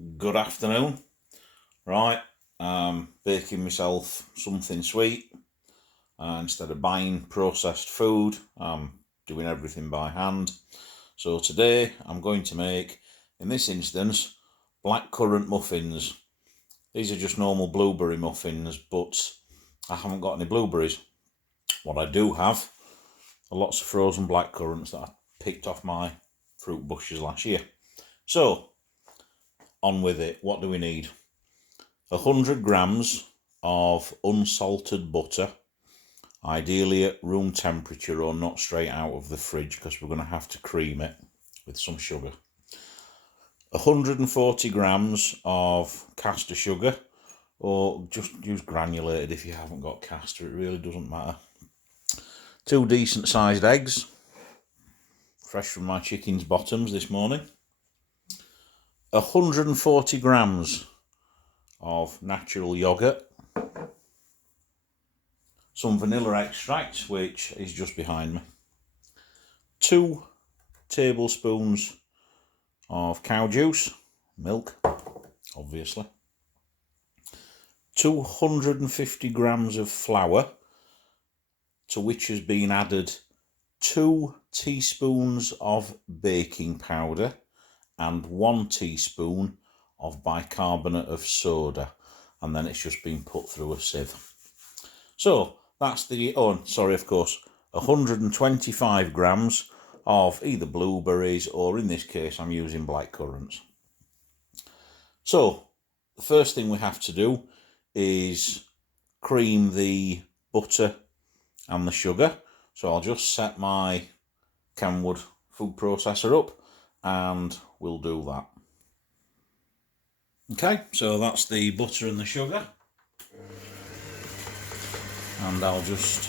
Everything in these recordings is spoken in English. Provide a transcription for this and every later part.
Good afternoon. Right, baking myself something sweet. Instead of buying processed food, I'm doing everything by hand. So today I'm going to make, in this instance, black currant muffins. These are just normal blueberry muffins, but I haven't got any blueberries. What I do have are lots of frozen black currants that I picked off my fruit bushes last year. So, on with it. What do we need? 100 grams of unsalted butter, ideally at room temperature or not straight out of the fridge, because we're going to have to cream it with some sugar. 140 grams of caster sugar, or just use granulated if you haven't got caster, it really doesn't matter. 2 decent sized eggs, fresh from my chicken's bottoms this morning. 140 grams of natural yogurt, some vanilla extract, which is just behind me, 2 tablespoons of cow juice, milk, obviously, 250 grams of flour, to which has been added 2 teaspoons of baking powder and 1 teaspoon of bicarbonate of soda, and then it's just been put through a sieve. So that's the, of course, 125 grams of either blueberries, or in this case I'm using black currants. So the first thing we have to do is cream the butter and the sugar. So I'll just set my Kenwood food processor up and we'll do that. Okay, so that's the butter and the sugar, and I'll just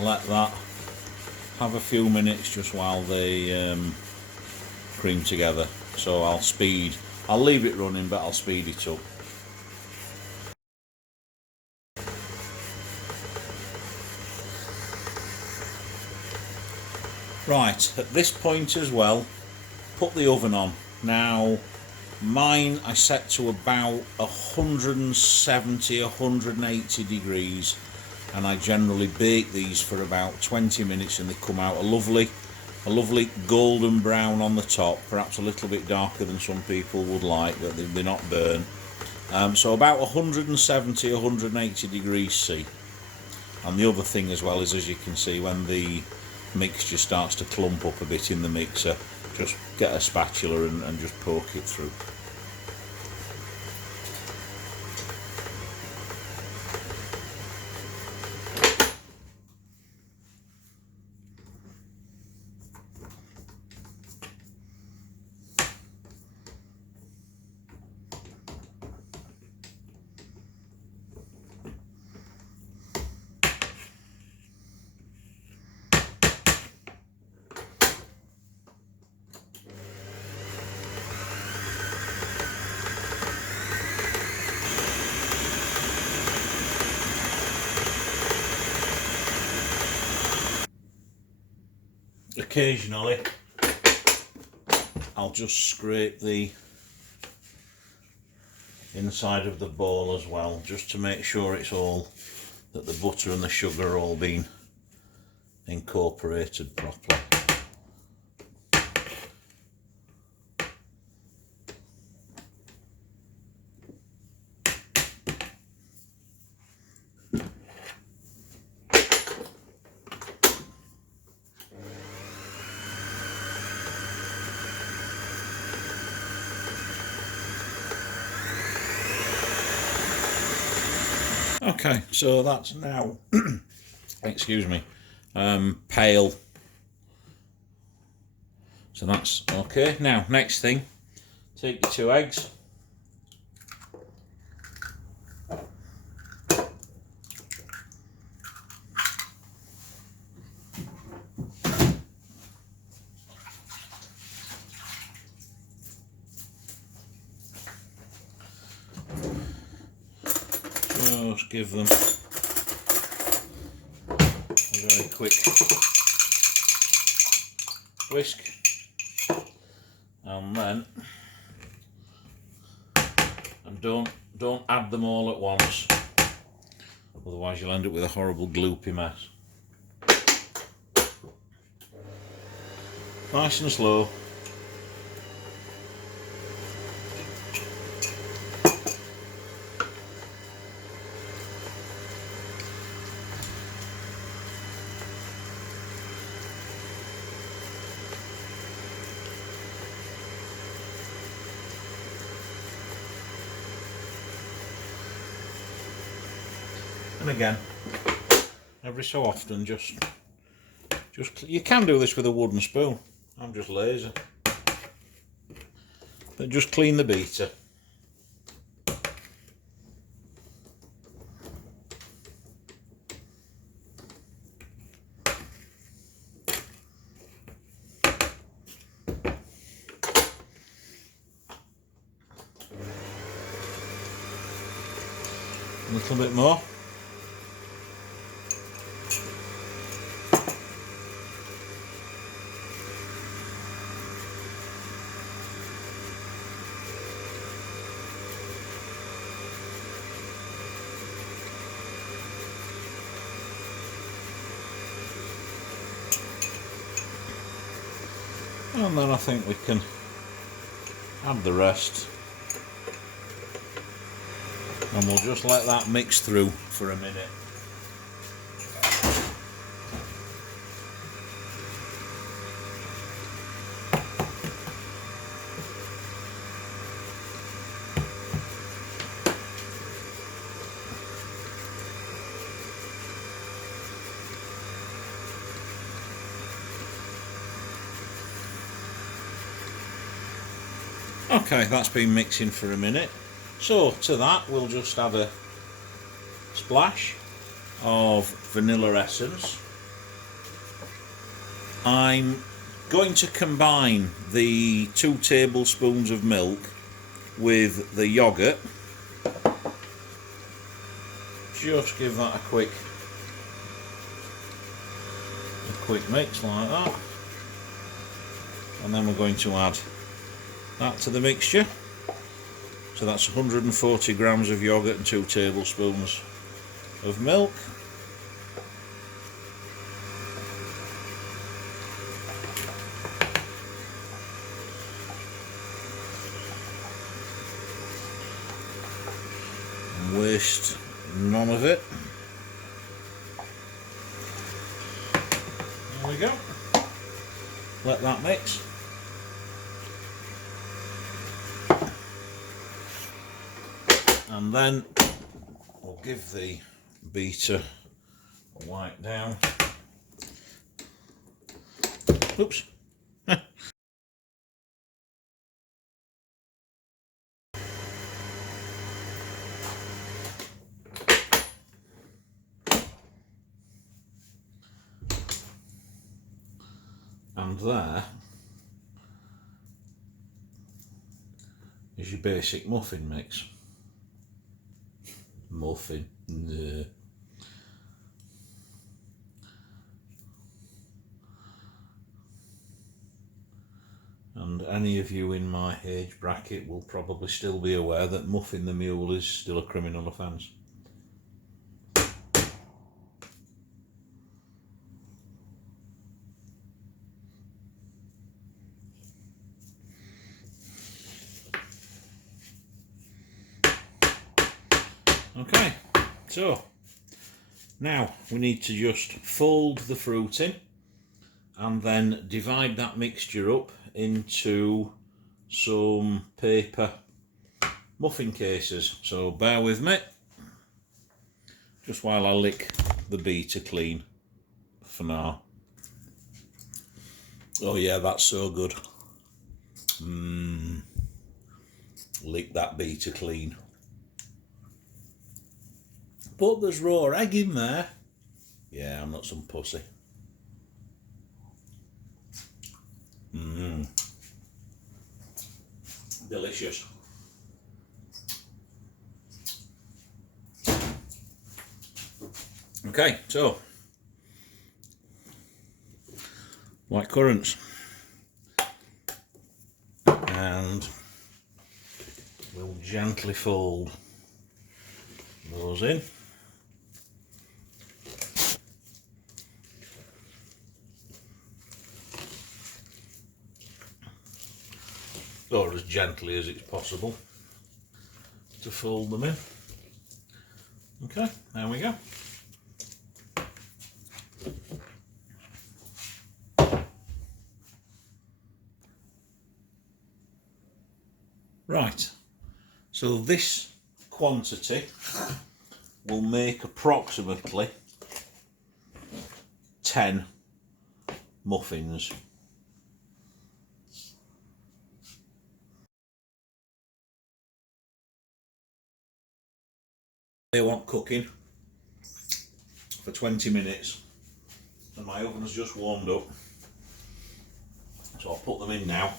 let that have a few minutes just while they cream together. So I'll leave it running, but I'll speed it up. Right, at this point as well, put the oven on. Now, mine I set to about 170, 180 degrees, and I generally bake these for about 20 minutes and they come out a lovely golden brown on the top, perhaps a little bit darker than some people would like, but they're not burnt. So about 170, 180 degrees C. And the other thing as well is, as you can see, when the mixture starts to clump up a bit in the mixer, just get a spatula and just poke it through. Occasionally I'll just scrape the inside of the bowl as well, just to make sure it's all, that the butter and the sugar are all being incorporated properly. Okay, so that's now, excuse me, pale. So that's okay. Now, next thing, take your 2 eggs. Just give them a very quick whisk, and then don't add them all at once, otherwise you'll end up with a horrible gloopy mess. Nice and slow. And again, every so often, just you can do this with a wooden spoon. I'm just lazy. But just clean the beater. A little bit more. And then I think we can add the rest. And we'll just let that mix through for a minute. Okay, that's been mixing for a minute. So to that we'll just add a splash of vanilla essence. I'm going to combine the 2 tablespoons of milk with the yoghurt. Just give that a quick mix like that. And then we're going to add that to the mixture. So that's 140 grams of yoghurt and 2 tablespoons of milk. And waste none of it. There we go. Let that mix. And then we'll give the beater a wipe down. Oops. And there is your basic muffin mix. Muffin. No. And any of you in my age bracket will probably still be aware that muffin the mule is still a criminal offence. Okay, so now we need to just fold the fruit in and then divide that mixture up into some paper muffin cases. So bear with me, just while I lick the beater clean for now. Oh yeah, that's so good. Lick that beater clean. But there's raw egg in there. Yeah, I'm not some pussy. Delicious. Okay, so like currants, and we'll gently fold those in. Or as gently as it's possible to fold them in. Okay, there we go. Right, so this quantity will make approximately 10 muffins. They want cooking for 20 minutes and my oven has just warmed up, so I'll put them in now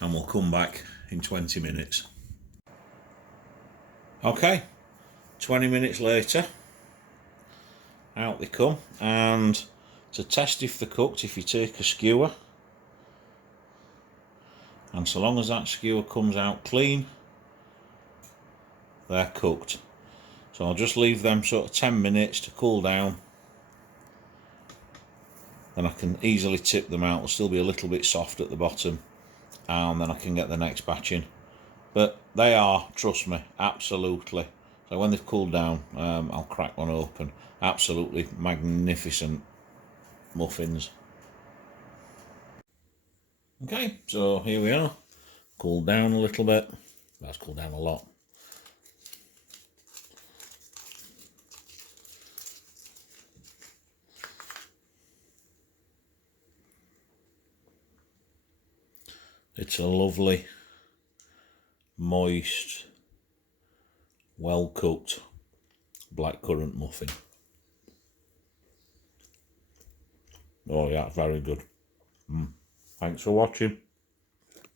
and we'll come back in 20 minutes. Okay, 20 minutes later, out they come, and to test if they're cooked, if you take a skewer, and so long as that skewer comes out clean, they're cooked. So I'll just leave them sort of 10 minutes to cool down, then I can easily tip them out. They'll still be a little bit soft at the bottom, and then I can get the next batch in. But they are, trust me, absolutely. So when they've cooled down, I'll crack one open. Absolutely magnificent muffins. Okay, so here we are. Cooled down a little bit. That's cooled down a lot. It's a lovely, moist, well cooked blackcurrant muffin. Oh yeah, very good. Thanks for watching.